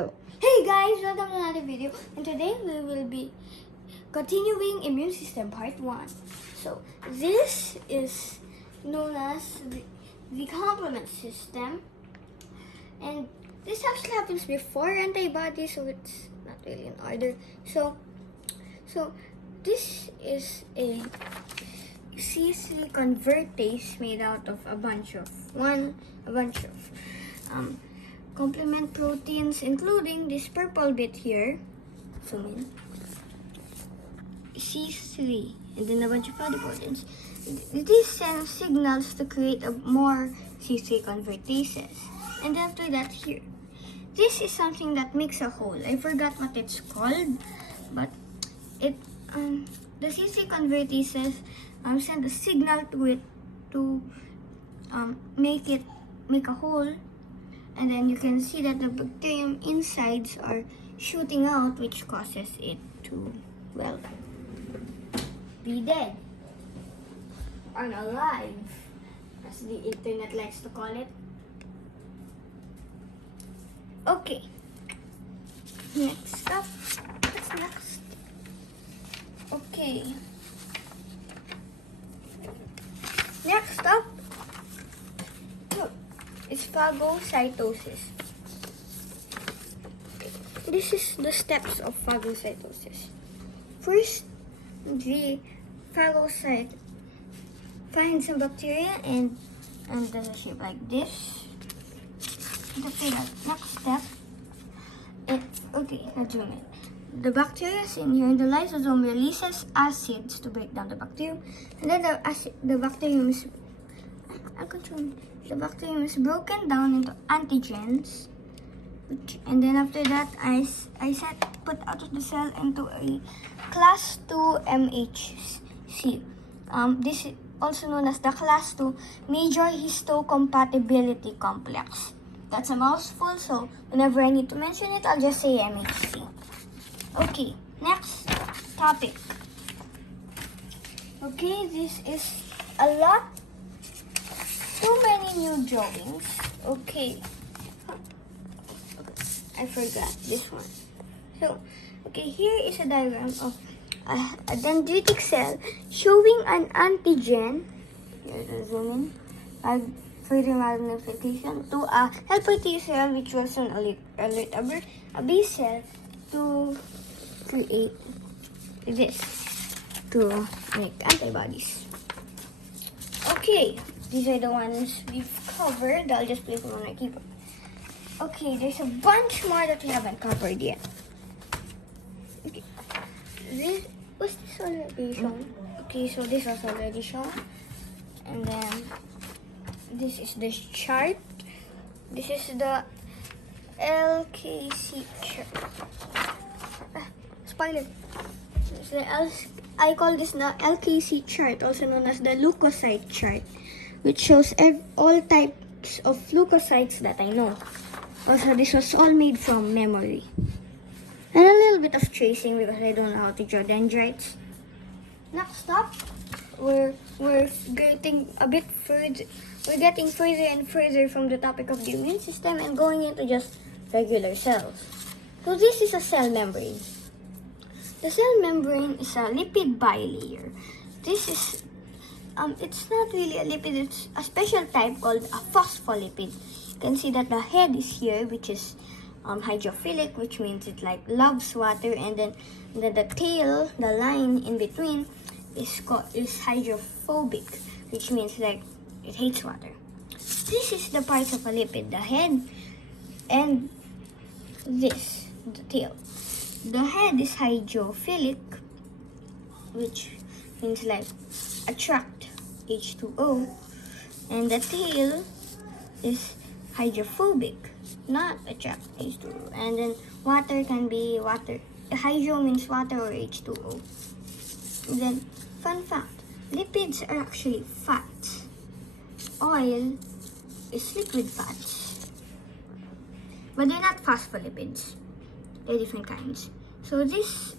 Hey guys, welcome to another video, and today we will be continuing immune system part 1. So this is known as the complement system, and this actually happens before antibodies, so it's not really in order. So this is a C3 convertase made out of a bunch of complement proteins, including this purple bit here. Zoom in. C3, and then a bunch of other proteins. This sends signals to create more C3 convertases. And after that, here, this is something that makes a hole. I forgot what it's called, but it the C3 convertases send a signal to it to make a hole. And then you can see that the bacterium insides are shooting out, which causes it to, well, be dead. Unalive, as the internet likes to call it. Okay. Next up. What's next? Okay. Next up. It's phagocytosis. This is the steps of phagocytosis. First, the phagocyte finds some bacteria and does a shape like this. Okay, next step. Let's zoom in. The bacteria is in here, and the lysosome releases acids to break down the bacterium, and then the bacterium is broken down into antigens, and then after that, I put out of the cell into a class 2 MHC. This is also known as the class 2 major histocompatibility complex. That's a mouthful, so whenever I need to mention it, I'll just say MHC. Okay, next topic. Okay, this is a lot. Too many new drawings. Okay. I forgot this one. So, okay, here is a diagram of a dendritic cell showing an antigen. Here's a zoom in. Further magnification to a helper T cell, which was an alert a B cell to create this, to make antibodies. Okay. These are the ones we've covered. I'll just place them on my keyboard. Okay, there's a bunch more that we haven't covered yet. Okay, was this already shown? Okay, so this was already shown. And then this is the chart. This is the LKC chart. Spoiler. I call this the LKC chart, also known as the leukocyte chart, which shows all types of leukocytes that I know. Also, this was all made from memory. And a little bit of tracing because I don't know how to draw dendrites. Next up, we're getting a bit further. We're getting further and further from the topic of the immune system and going into just regular cells. So this is a cell membrane. The cell membrane is a lipid bilayer. This is it's not really a lipid, it's a special type called a phospholipid. You can see that the head is here, which is hydrophilic, which means it loves water, and then the tail, the line in between, is hydrophobic, which means it hates water. This is the parts of a lipid, the head and this, the tail. The head is hydrophilic, which means attract H2O, and the tail is hydrophobic, not attract H2O. And then water can be water. Hydro means water or H2O. And then, fun fact, lipids are actually fats. Oil is liquid fats. But they're not phospholipids. They're different kinds. So this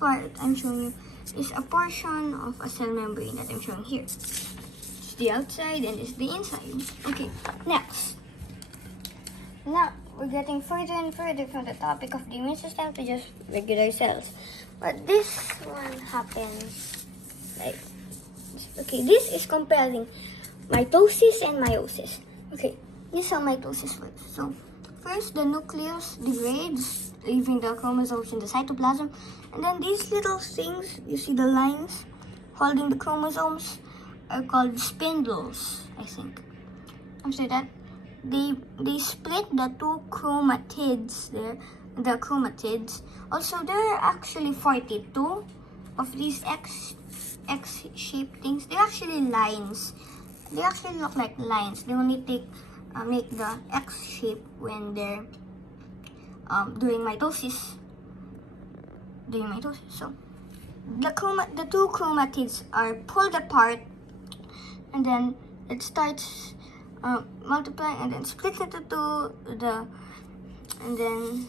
part I'm showing you is a portion of a cell membrane that I'm showing here. It's the outside and it's the inside. Okay, next. Now, we're getting further and further from the topic of the immune system to just regular cells. But this one happens like, okay, this is comparing mitosis and meiosis. Okay, this is how mitosis works. So, first the nucleus degrades, leaving the chromosomes in the cytoplasm. And then these little things, you see the lines holding the chromosomes, are called spindles, I think. After that, they split the two chromatids there, the chromatids. Also, there are actually 42 of these X-shaped things. They're actually lines. They actually look like lines. They only make the X shape when they're doing mitosis. So the two chromatids are pulled apart, and then it starts multiplying, and then split into two. And then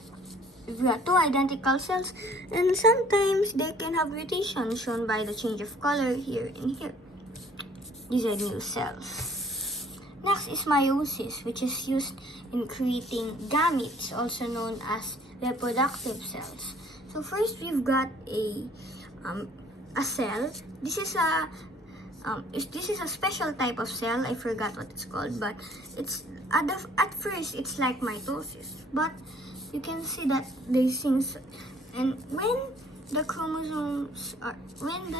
we have two identical cells, and sometimes they can have mutation shown by the change of color here and here. These are new cells. Next is meiosis, which is used in creating gametes, also known as reproductive cells. So first we've got a cell. This is a special type of cell. I forgot what it's called, but it's at first it's like mitosis, but you can see that there's things, and when the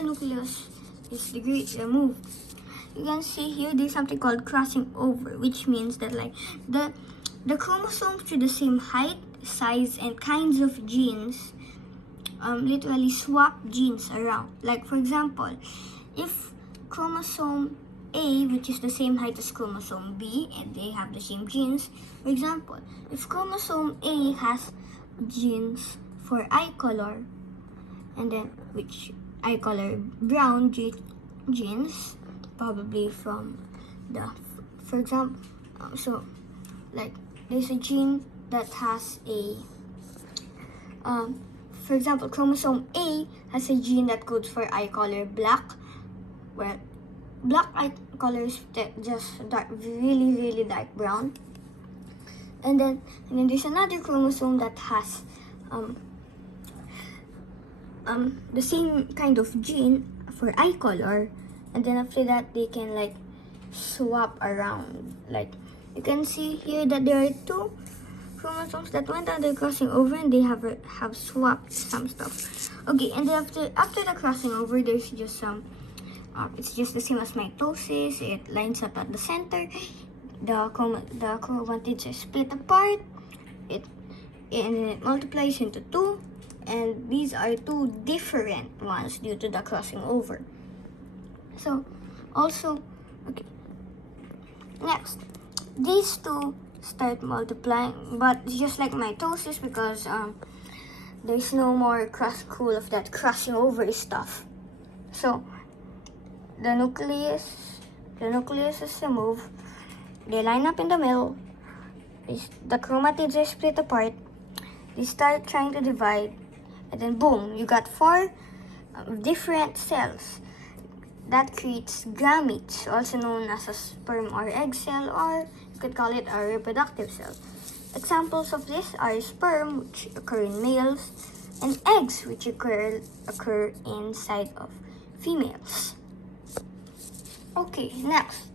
nucleus is removed, you can see here there's something called crossing over, which means that like the chromosomes to the same height, size, and kinds of genes literally swap genes around. Like for example, if chromosome A, which is the same height as chromosome B, and they have the same genes. For example, if chromosome A has genes for eye color, and then which eye color brown genes, probably from for example, so like there's a gene that has a for example, chromosome A has a gene that codes for eye color black, where black eye color is just really dark brown. And then there's another chromosome that has the same kind of gene for eye color, and then after that they can like swap around. Like you can see here that there are two chromosomes that went under crossing over, and they have swapped some stuff. Okay, and then after the crossing over, there's just some it's just the same as mitosis. It lines up at the center. The chromatids are split apart. And then it multiplies into two, and these are two different ones due to the crossing over. So also, okay, next, these two start multiplying, but it's just like mitosis, because there's no more of that crossing over stuff. So the nucleus is removed. They line up in the middle. The chromatids are split apart. They start trying to divide, and then boom, you got four different cells. That creates gametes, also known as a sperm or egg cell, or you could call it a reproductive cell. Examples of this are sperm, which occur in males, and eggs, which occur inside of females. Okay, next.